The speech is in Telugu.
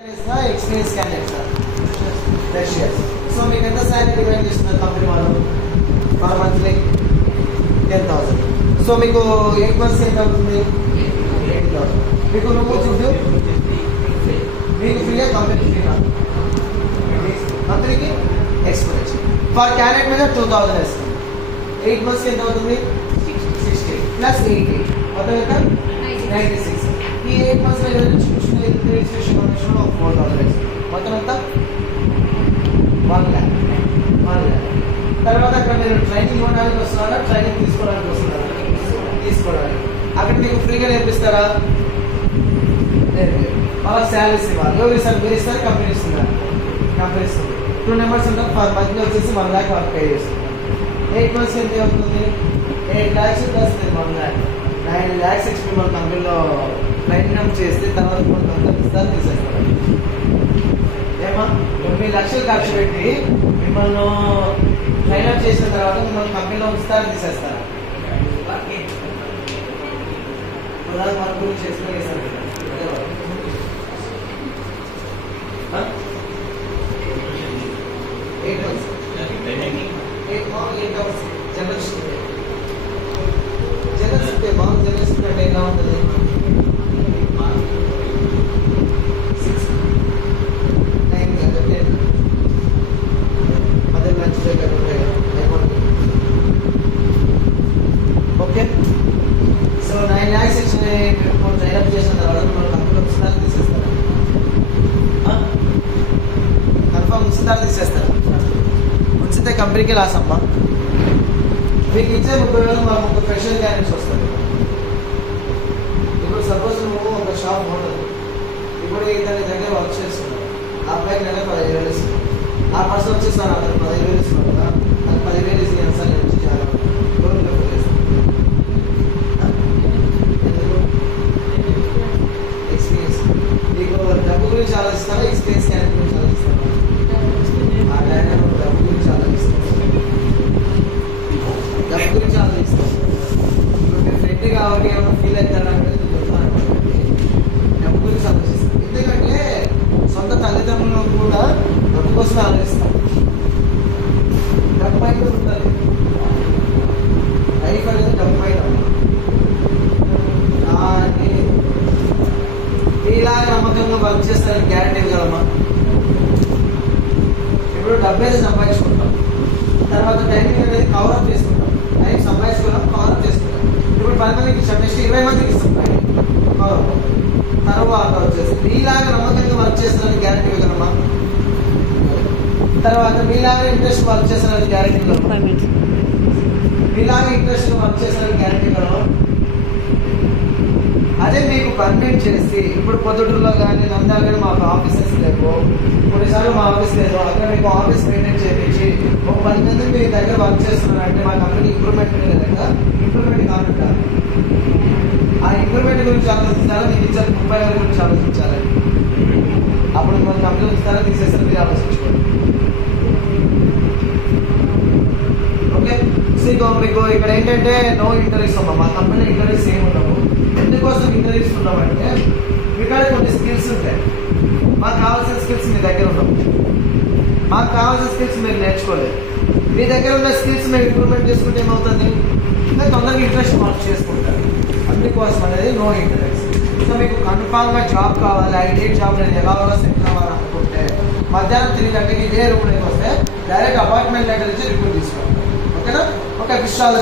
Experience candidates freshers. So మీకు ఎంత salary డిమాండ్ చేస్తున్నారు కంపెనీ వాళ్ళు పర్ మంత్లీ 10,000. సో మీకు 8 months ఎంత అవుతుంది 8,000. మీకు నువ్వు చూడు మీకు ఫ్రీగా కంపెనీ ఫ్రీగా కంపెనీకి ఎక్స్పీరియన్స్ ఫర్ క్యాండిడేట్ మీద 2,000 వేస్తుంది 8 months ఎంత అవుతుంది 60 ప్లస్ 80 మొత్తం ఎంత 96. ఈ 8 months లో రిజిస్ట్రేషన్ కమిషన్ 4,000 వేస్తుంది మొత్తం ఎంత 1 lakh. తర్వాత అక్కడ మీరు ట్రైనింగ్ ఇవ్వడానికి వస్తున్నారా ట్రైనింగ్ తీసుకోవడానికి వస్తున్నారా తీసుకోవడానికి అక్కడ మీకు ఫ్రీగా నేర్పిస్తారా వాళ్ళకి శాలరీస్ ఇవ్వాలి ఎవరు ఇస్తారు మీరు ఇస్తారు కంపెనీ ఇస్తున్నారు కంపెనీ ఇస్తుంది 2 members ఉంటారు పర్ మంత్ వచ్చేసి 1 lakh వాళ్ళకి పే చేస్తున్నారు 8 months ఎంత అవుతుంది 8 lakhs plus 1 lakh 9 lakhs XP మన కంపెనీలో ట్రైనింగ్ చేస్తే తర్వాత కొంత ఇస్తారు తీసేస్తారు ఏమా 9 లక్షలు ఖర్చు పెట్టి మిమ్మల్ని ట్రైనప్ చేసిన తర్వాత మిమ్మల్ని కంపెనీలో ఉంచుతారు తీసేస్తారు మన గురించి ఎక్స్ప్లెయిన్ చేశారు 8 months 8 hours జనరల్ షిఫ్ట్ బాగుంది జనరల్ షిఫ్ట్ అంటే ఎలా ఉంటుంది 6 9 మధ్య లంచ్ బ్రేక్ ఉంటాయి ఓకే సో 9 lakhs ట్రైనప్ చేసిన తర్వాత మనం కంపెనీలో ఉచితాలు తీసేస్తారు కన్ఫర్మ్ ఉచితాలు తీసేస్తారు ఉంచితే కంపెనీకి లాస్ అమ్మా మీకు ఇచ్చే 30,000 మనం ఒక ఫ్రెషర్ క్యాండిడేట్స్ వస్తుంది ఇప్పుడు సపోజ్ నువ్వు ఒక షాప్ ఓనర్ ఇప్పుడు ఇతని దగ్గర వర్క్ చేస్తున్నావు ఆ అబ్బాయికి నెల 15,000 ఇస్తున్నావు ఆ పర్సన్ వచ్చేస్తాను అతను 15,000 ఇస్తున్నావు కదా అది 10,000 ఇచ్చి ఎంత సార్ నేను చేయాలి ఎక్స్పీరియన్స్ నీకు డబ్బు గురించి ఆలోచిస్తావా ఎక్స్పీరియన్స్ క్యాండిడేట్ గురించి ఆలోచిస్తావా ఆ టైంలో నువ్వు డబ్బు గురించి ఆలోచిస్తావు డబ్బు గురించి ఆలోచిస్తావు ఇప్పుడు మీ ఫ్రెండ్ కాబట్టి ఏమైనా ఫీల్ అవుతాడంటే డబ్బు గురించి ఆలోచిస్తాం ఎందుకంటే సొంత తల్లిదండ్రులను కూడా డబ్బు కోసం ఆలోచిస్తాం డబ్బు అయితే ఉంటుంది లైఫ్ అనేది డబ్బు అయితే ఇలాగ నమ్మకంగా వర్క్ చేస్తారని గ్యారంటీ ఇవ్వగలమా ఇప్పుడు డబ్బు అయితే సంపాదించుకుంటాం తర్వాత టైమింగ్ అనేది కవరప్ చేసుకుంటాం టైం సంపాదించుకున్నాం కవరప్ చేసుకుంటాం ఇప్పుడు 10 మందికి ఇస్తాం నెక్స్ట్ 20 మందికి ఇస్తాం కవరప్ తర్వాత వచ్చేసి మీలాగా నమ్మకంగా వర్క్ చేస్తారని గ్యారంటీ ఇవ్వగలమా తర్వాత మీలాగా ఇంట్రెస్ట్ వర్క్ చేస్తారని గ్యారంటీ ఇవ్వగలమా మీలాగా ఇంట్రెస్ట్ వర్క్ చేస్తారని గ్యారంటీ ఇవ్వగలమా అదే మీకు పర్మనెంట్ చేసి ఇప్పుడు పొద్దుటూరులో కానీ నంద్యాల కానీ మాకు ఆఫీసెస్ లేవు కొన్నిసార్లు మా ఆఫీస్ లేదు అక్కడ మీకు ఆఫీస్ మెయింటైన్ చేయించి ఒక 10 మంది మీ దగ్గర వర్క్ చేస్తున్నారంటే మా కంపెనీ ఇంప్రూవ్మెంట్ లేదా ఇంప్రూవ్మెంట్ కానుంటారు ఆ ఇంప్రూవ్మెంట్ గురించి ఆలోచించాలా మీకు ఇచ్చిన 30,000 గురించి ఆలోచించాలి అప్పుడు మన కంపెనీ ఇస్తారా తీసేస్తారు మీరు ఆలోచించుకోండి ఓకే సో మీకు ఇక్కడ ఏంటంటే నో ఇంటర్వ్యూస్ అమ్మా మా కంపెనీ ఇంటర్వ్యూస్ ఏమి ఉండవు ఎందుకోసం ఇంటర్వ్యూస్ ఉన్నామంటే ఇక్కడ కొన్ని స్కిల్స్ ఉంటాయి మాకు కావాల్సిన స్కిల్స్ మీ దగ్గర ఉండవు మాకు కావాల్సిన స్కిల్స్ మీరు నేర్చుకోలేదు మీ దగ్గర ఉన్న స్కిల్స్ మీరు ఇంప్రూవ్మెంట్ చేసుకుంటే ఏమవుతుంది ఇంకా తొందరగా ఇంట్రెస్ట్ మార్క్ చేసుకుంటారు అందుకోసం అనేది నో ఇంటర్వ్యూస్ సో మీకు కన్ఫామ్గా జాబ్ కావాలి ఐటీ జాబ్ నేను ఎలాగో సెటిల్ అవ్వాలనుకుంటే మధ్యాహ్నం 3 గంటలకి ఇదే రూమ్లోకి వస్తే డైరెక్ట్ అపార్ట్మెంట్ లెటర్ ఇచ్చి రిపోర్ట్ తీసుకోండి ఓకేనా ఒక విషయాలు